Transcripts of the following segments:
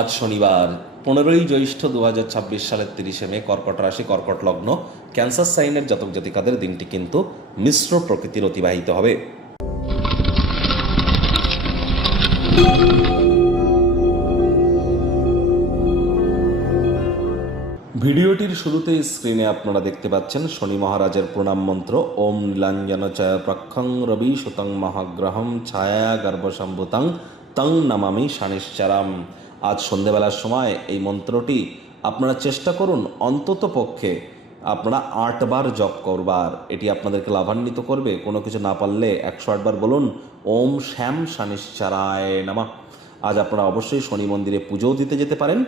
আজ শনিবার 15ই জ্যৈষ্ঠ 2026 সালের 30শে মে, কর্কট রাশি, কর্কট লগ্ন, ক্যান্সার সাইনের জাতক জাতিকাদের দিনটি কিন্তু মিশ্র প্রকৃতির অতিবাহিত হবে। ভিডিওটির শুরুতেই স্ক্রিনে আপনারা দেখতে পাচ্ছেন শনি মহারাজের প্রণাম মন্ত্র। ওম নীলাঞ্জন চয় প্রক্ষং রবি সুতং মহাগ্রহম ছায়া গর্ভসম্ভূতং তং নমামি শনিশ্চরাম। আজ সন্ধেবেলার সময় এই মন্ত্রটি আপনারা চেষ্টা করুন অন্তত পক্ষে আপনারা 8 বার জপ করবার। এটি আপনাদেরকে লাভান্বিত করবে। কোনো কিছু না পারলে 108 বার বলুন ওম শ্যাম শনিশ্চরায় নমঃ। আজ আপনারা অবশ্যই শনি মন্দিরে পুজোও দিতে যেতে পারেন।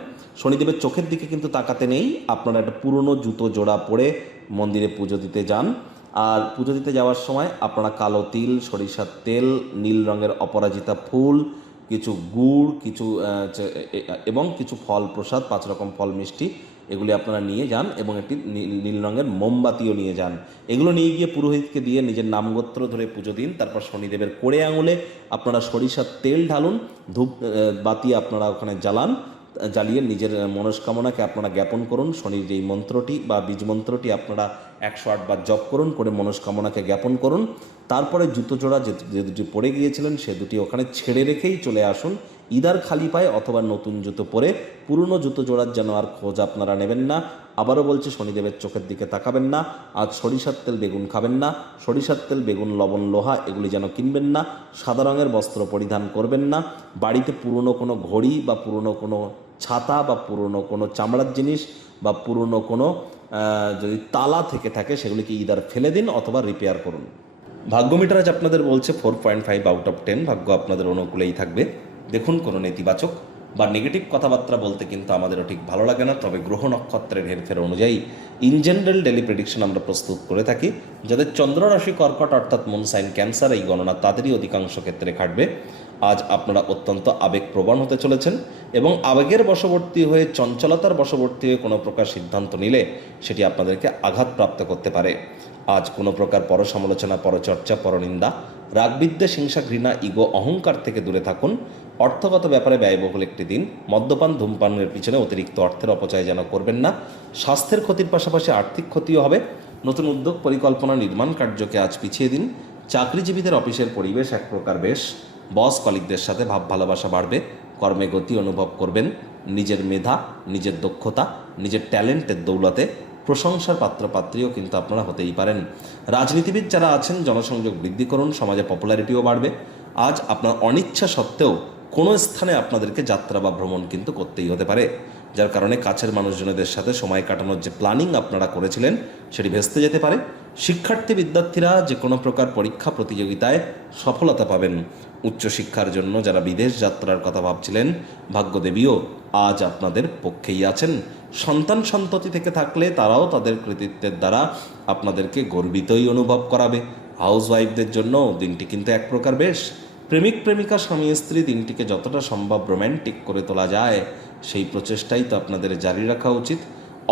শনিদেবের চোখের দিকে কিন্তু তাকাতে নেই। আপনারা একটা পুরনো জুতো জোড়া পরে মন্দিরে পুজো দিতে যান। আর পুজো দিতে যাওয়ার সময় আপনারা কালো তিল, সরিষার তেল, নীল রঙের অপরাজিতা ফুল, কিছু গুড়, এবং কিছু ফল প্রসাদ, 5 রকম ফল মিষ্টি, এগুলি আপনারা নিয়ে যান এবং একটি নীল রঙের মোমবাতিও নিয়ে যান। এগুলো নিয়ে গিয়ে পুরোহিতকে দিয়ে নিজের নামগোত্র ধরে পুজো দিন। তারপর শনিদেবের কোড়ে আঙুলে আপনারা সরিষার তেল ঢালুন, ধূপ বাতি আপনারা ওখানে জ্বালিয়ে নিজের মনস্কামনাকে আপনারা জ্ঞাপন করুন। শনির যেই মন্ত্রটি বা বীজ মন্ত্রটি আপনারা 108 বার জপ করুন, করে মনস্কামনাকে জ্ঞাপন করুন। তারপরে জুতো জোড়া যে দুটি পরে গিয়েছিলেন সে দুটি ওখানে ছেড়ে রেখেই চলে আসুন। ইদার খালি পায়ে অথবা নতুন জুতো পরে। পুরনো জুতো জোড়ার যেন আর খোঁজ আপনারা নেবেন না। আবারও বলছি, শনিদেবের চোখের দিকে তাকাবেন না। আজ সরিষার তেল বেগুন খাবেন না। সরিষার তেল বেগুন লবণ লোহা এগুলি যেন কিনবেন না। সাদা রঙের বস্ত্র পরিধান করবেন না। বাড়িতে পুরনো কোনো ঘড়ি বা পুরনো কোনো ছাতা বা পুরনো কোনো চামড়ার জিনিস বা পুরনো কোনো যদি তালা থেকে থাকে সেগুলিকে ইদার ফেলে দিন অথবা রিপেয়ার করুন। ভাগ্য মিটার আজ আপনাদের বলছে 4.5 আউট অফ 10। ভাগ্য আপনাদের অনুকূলেই থাকবে। দেখুন, কোনো নেতিবাচক বা নেগেটিভ কথাবার্তা বলতে কিন্তু আমাদেরও ঠিক ভালো লাগে না। তবে গ্রহ নক্ষত্রের হেরফের অনুযায়ী ইন জেনারেল ডেলি প্রেডিকশন আমরা প্রস্তুত করে থাকি। যাদের চন্দ্র রাশি কর্কট অর্থাৎ মুন সাইন ক্যান্সার, এই গণনা তাদেরই অধিকাংশ ক্ষেত্রে খাটবে। আজ আপনারা অত্যন্ত আবেগপ্রবণ হতে চলেছেন এবং আবেগের বশবর্তী হয়ে, চঞ্চলতার বশবর্তী হয়ে কোনো প্রকার সিদ্ধান্ত নিলে সেটি আপনাদেরকে আঘাতপ্রাপ্ত করতে পারে। আজ কোনো প্রকার পরসমালোচনা, পরচর্চা, পরনিন্দা, রাগবিদ্বেষ, হিংসা, ঘৃণা, ইগো, অহংকার থেকে দূরে থাকুন। অর্থগত ব্যাপারে ব্যয়বহুল একটি দিন। মদ্যপান, ধূমপানের পিছনে অতিরিক্ত অর্থের অপচয় যেন করবেন না। স্বাস্থ্যের ক্ষতির পাশাপাশি আর্থিক ক্ষতিও হবে। নতুন উদ্যোগ, পরিকল্পনা, নির্মাণ কার্যকে আজ পিছিয়ে দিন। চাকরিজীবীদের অফিসের পরিবেশ এক প্রকার বেশ। বস কলিগদের সাথে ভাব ভালোবাসা বাড়বে। কর্মে গতি অনুভব করবেন। নিজের মেধা, নিজের দক্ষতা, নিজের ট্যালেন্টের দৌলতে প্রশংসার পাত্রপাত্রীও কিন্তু আপনারা হতেই পারেন। রাজনীতিবিদ যারা আছেন, জনসংযোগ বৃদ্ধি করুন। সমাজে পপুলারিটিও বাড়বে। আজ আপনার অনিচ্ছা সত্ত্বেও কোনো স্থানে আপনাদেরকে যাত্রা বা ভ্রমণ কিন্তু করতেই হতে পারে, যার কারণে কাছের মানুষজনদের সাথে সময় কাটানোর যে প্ল্যানিং আপনারা করেছিলেন সেটি ভেস্তে যেতে পারে। শিক্ষার্থী বিদ্যার্থীরা যে কোনো প্রকার পরীক্ষা প্রতিযোগিতায় সফলতা পাবেন। উচ্চশিক্ষার জন্য যারা বিদেশ যাত্রার কথা ভাবছিলেন, ভাগ্যদেবীও আজ আপনাদের পক্ষেই আছেন। সন্তান সন্ততি থেকে থাকলে তারাও তাদের কৃতিত্বের দ্বারা আপনাদেরকে গর্বিতই অনুভব করাবে। হাউসওয়াইফদের জন্য দিনটি কিন্তু এক প্রকার বেশ। প্রেমিক প্রেমিকা, স্বামী স্ত্রী দিনটিকে যতটা সম্ভব রোম্যান্টিক করে তোলা যায় সেই প্রচেষ্টাই তো আপনাদের জারি রাখা উচিত।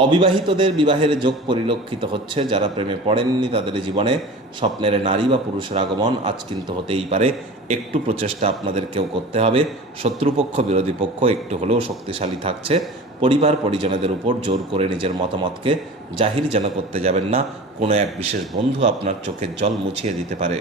অবিবাহিতদের বিবাহের যোগ পরিলক্ষিত হচ্ছে। যারা প্রেমে পড়েননি তাদের জীবনে স্বপ্নের নারী বা পুরুষের আগমন আজ কিন্তু হতেই পারে। একটু প্রচেষ্টা আপনাদেরকেও করতে হবে। শত্রুপক্ষ, বিরোধী পক্ষ একটু হলেও শক্তিশালী থাকছে। পরিবার পরিজনদের উপর জোর করে নিজের মতামতকে জাহির যেন করতে যাবেন না। কোনো এক বিশেষ বন্ধু আপনার চোখের জল মুছিয়ে দিতে পারে।